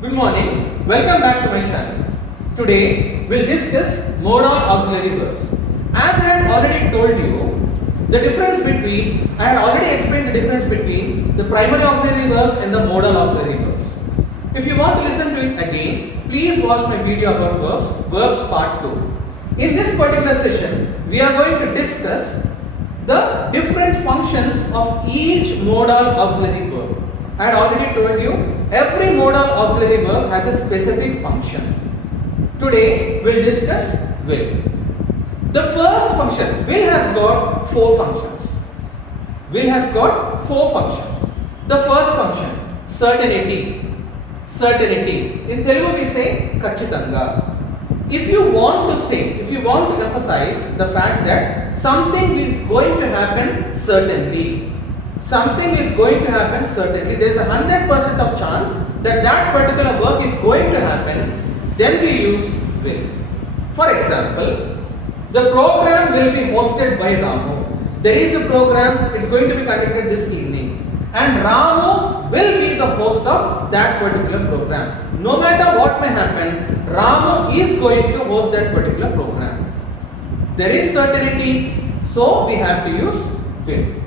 Good morning. Welcome back to my channel. Today we'll discuss modal auxiliary verbs. As I had already told you, I had already explained the difference between the primary auxiliary verbs and the modal auxiliary verbs. If you want to listen to it again, please watch my video about verbs part 2. In this particular session, we are going to discuss the different functions of each modal auxiliary verb. I had already told you, every modal auxiliary verb has a specific function. Today, we'll discuss will. The first function, will has got 4 functions. Will has got 4 functions. The first function, certainty. Certainty. In Telugu we say Kachitanga. If you want to emphasize the fact that something is going to happen certainly. Something is going to happen certainly. There is a 100% of chance that that particular work is going to happen. Then we use will. For example, the program will be hosted by Ramu. There is a program, it's going to be conducted this evening. And Ramu will be the host of that particular program. No matter what may happen, Ramu is going to host that particular program. There is certainty, so we have to use will.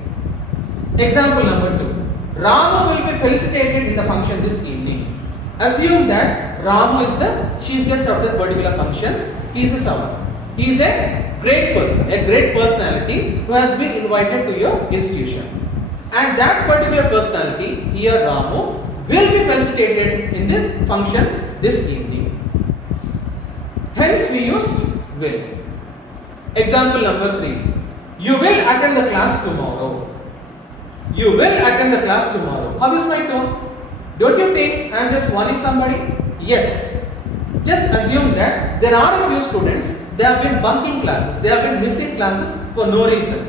Example number 2. Ramu will be felicitated in the function this evening. Assume that Ramu is the chief guest of that particular function. He is a servant. He is a great person, a great personality who has been invited to your institution. And that particular personality, here Ramu, will be felicitated in the function this evening. Hence we used will. Example number 3. You will attend the class tomorrow. You will attend the class tomorrow. How is my tone? Don't you think I am just warning somebody? Yes. Just assume that there are a few students, they have been bunking classes, they have been missing classes for no reason.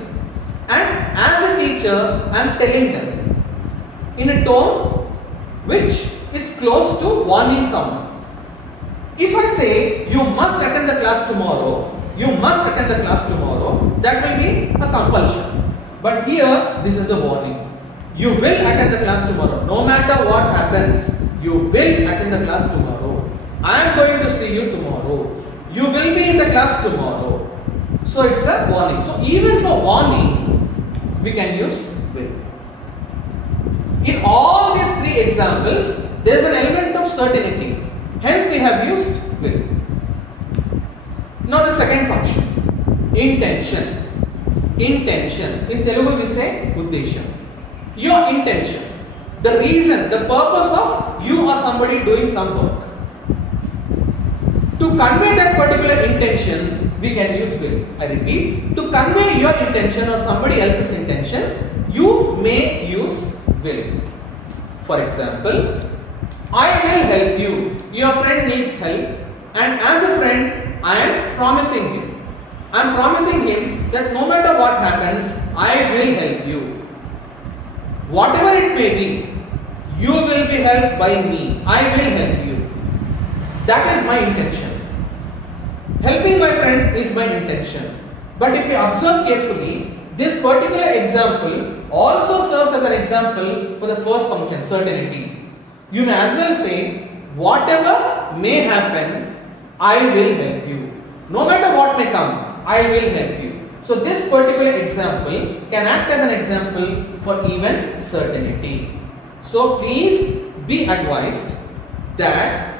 And as a teacher, I am telling them in a tone which is close to warning someone. If I say you must attend the class tomorrow, that will be a compulsion. But here, this is a warning. You will attend the class tomorrow. No matter what happens, you will attend the class tomorrow. I am going to see you tomorrow. You will be in the class tomorrow. So it's a warning. So even for warning, we can use will. In all these 3 examples, there is an element of certainty. Hence we have used will. Now the second function, intention. Intention. In Telugu we say uddesham. Your intention. The reason, the purpose of you or somebody doing some work. To convey that particular intention, we can use will. I repeat, to convey your intention or somebody else's intention, you may use will. For example, I will help you. Your friend needs help, and as a friend, I am promising him. I am promising him that no matter what happens, I will help you. Whatever it may be, you will be helped by me. I will help you. That is my intention. Helping my friend is my intention. But if you observe carefully, this particular example also serves as an example for the first function, certainty. You may as well say, whatever may happen, I will help you. No matter what may come, I will help you. So this particular example can act as an example for even certainty. So please be advised that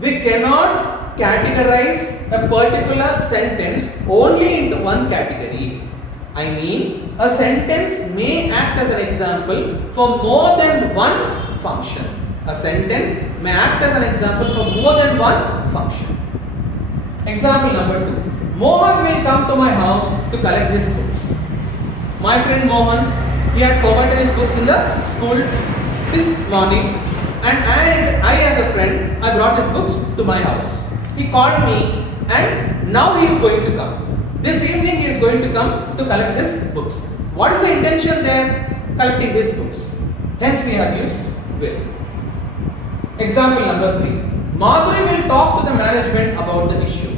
we cannot categorize a particular sentence only into one category. I mean, a sentence may act as an example for more than one function. A sentence may act as an example for more than one function. Example number 2. Mohan will come to my house to collect his books. My friend Mohan, he had forgotten his books in the school this morning, and I as a friend, I brought his books to my house. He called me and now he is going to come. This evening he is going to come to collect his books. What is the intention there? Collecting his books. Hence we have used will. Example number 3. Madhuri will talk to the management about the issue.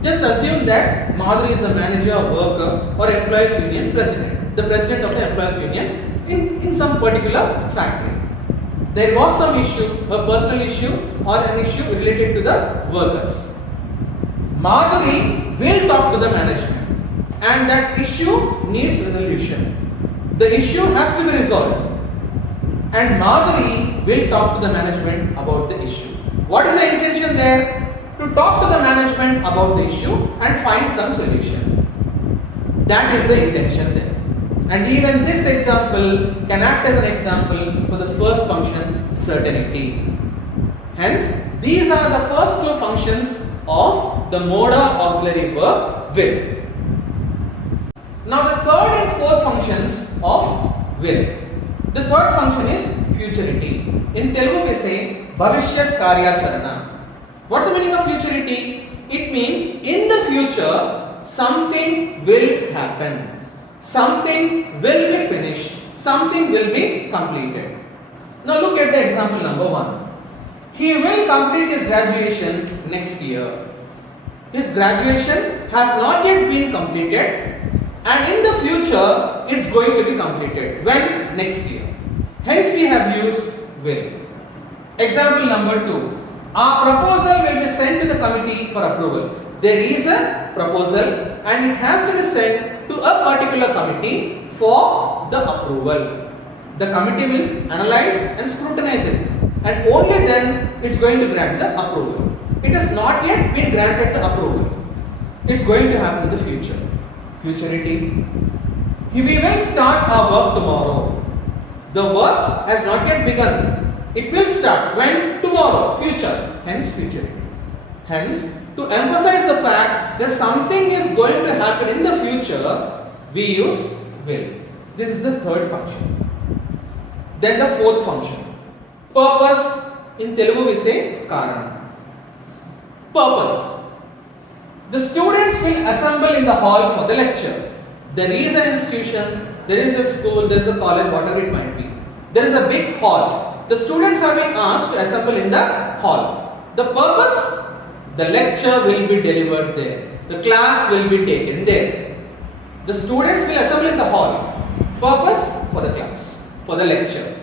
Just assume that Madhuri is the manager or worker or employees union president. The president of the employees union in some particular factory. there was some issue, a personal issue or an issue related to the workers. Madhuri will talk to the management and that issue needs resolution. The issue has to be resolved and Madhuri will talk to the management about the issue. What is the intention there? To talk to the management about the issue and find some solution. That is the intention there. And even this example can act as an example for the first function, certainty. Hence, these are the first two functions of the modal auxiliary verb will. Now the third and fourth functions of will. The third function is futurity. In Telugu we say Bhavishyat Karyacharana. What's the meaning of futurity? It means in the future something will happen. Something will be finished. Something will be completed. Now look at the example number 1. He will complete his graduation next year. His graduation has not yet been completed and in the future it's going to be completed. When? Next year. Hence we have used will. Example number 2. Our proposal will be sent to the committee for approval. There is a proposal and it has to be sent to a particular committee for the approval. The committee will analyze and scrutinize it and only then it's going to grant the approval. It has not yet been granted the approval. It's going to happen in the future. Futurity. We will start our work tomorrow. The work has not yet begun. It will start when? Tomorrow, future, hence futurity. Hence, to emphasize the fact that something is going to happen in the future, we use will. This is the third function. Then the fourth function. Purpose, in Telugu we say Karana. Purpose. The students will assemble in the hall for the lecture. There is an institution, there is a school, there is a college, whatever it might be. There is a big hall. The students are being asked to assemble in the hall. The purpose? The lecture will be delivered there. The class will be taken there. The students will assemble in the hall. Purpose? For the class, for the lecture.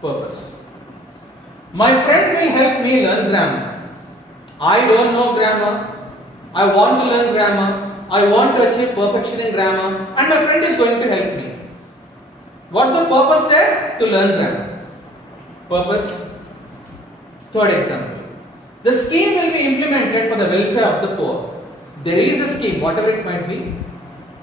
Purpose. My friend will help me learn grammar. I don't know grammar. I want to learn grammar. I want to achieve perfection in grammar and my friend is going to help me. What's the purpose there? To learn grammar. Purpose. Third example. The scheme will be implemented for the welfare of the poor. There is a scheme, whatever it might be.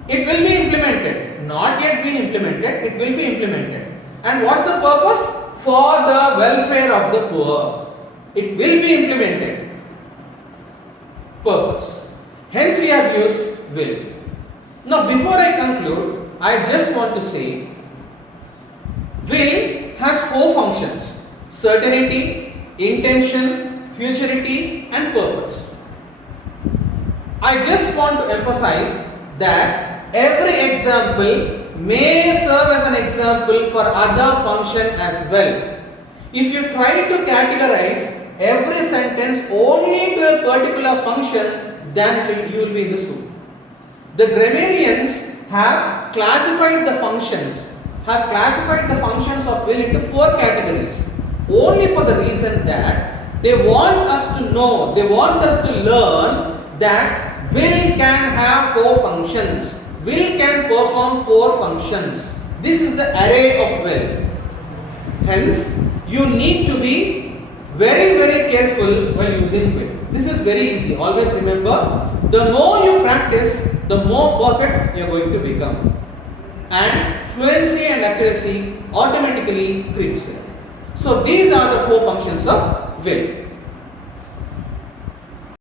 It will be implemented. Not yet been implemented, it will be implemented. And what's the purpose? For the welfare of the poor. It will be implemented. Purpose. Hence we have used will. Now before I conclude, I just want to say will has four functions. Certainty, intention, futurity and purpose. I just want to emphasize that every example may serve as an example for other function as well. If you try to categorize every sentence only to a particular function, then you will be in the soup. The grammarians have classified the functions of will into four categories. Only for the reason that they want us to know, they want us to learn that will can have four functions. Will can perform four functions. This is the array of will. Hence, you need to be very careful while using will. This is very easy. Always remember, the more you practice, the more perfect you are going to become. And fluency and accuracy automatically creeps in. So these are the four functions of will.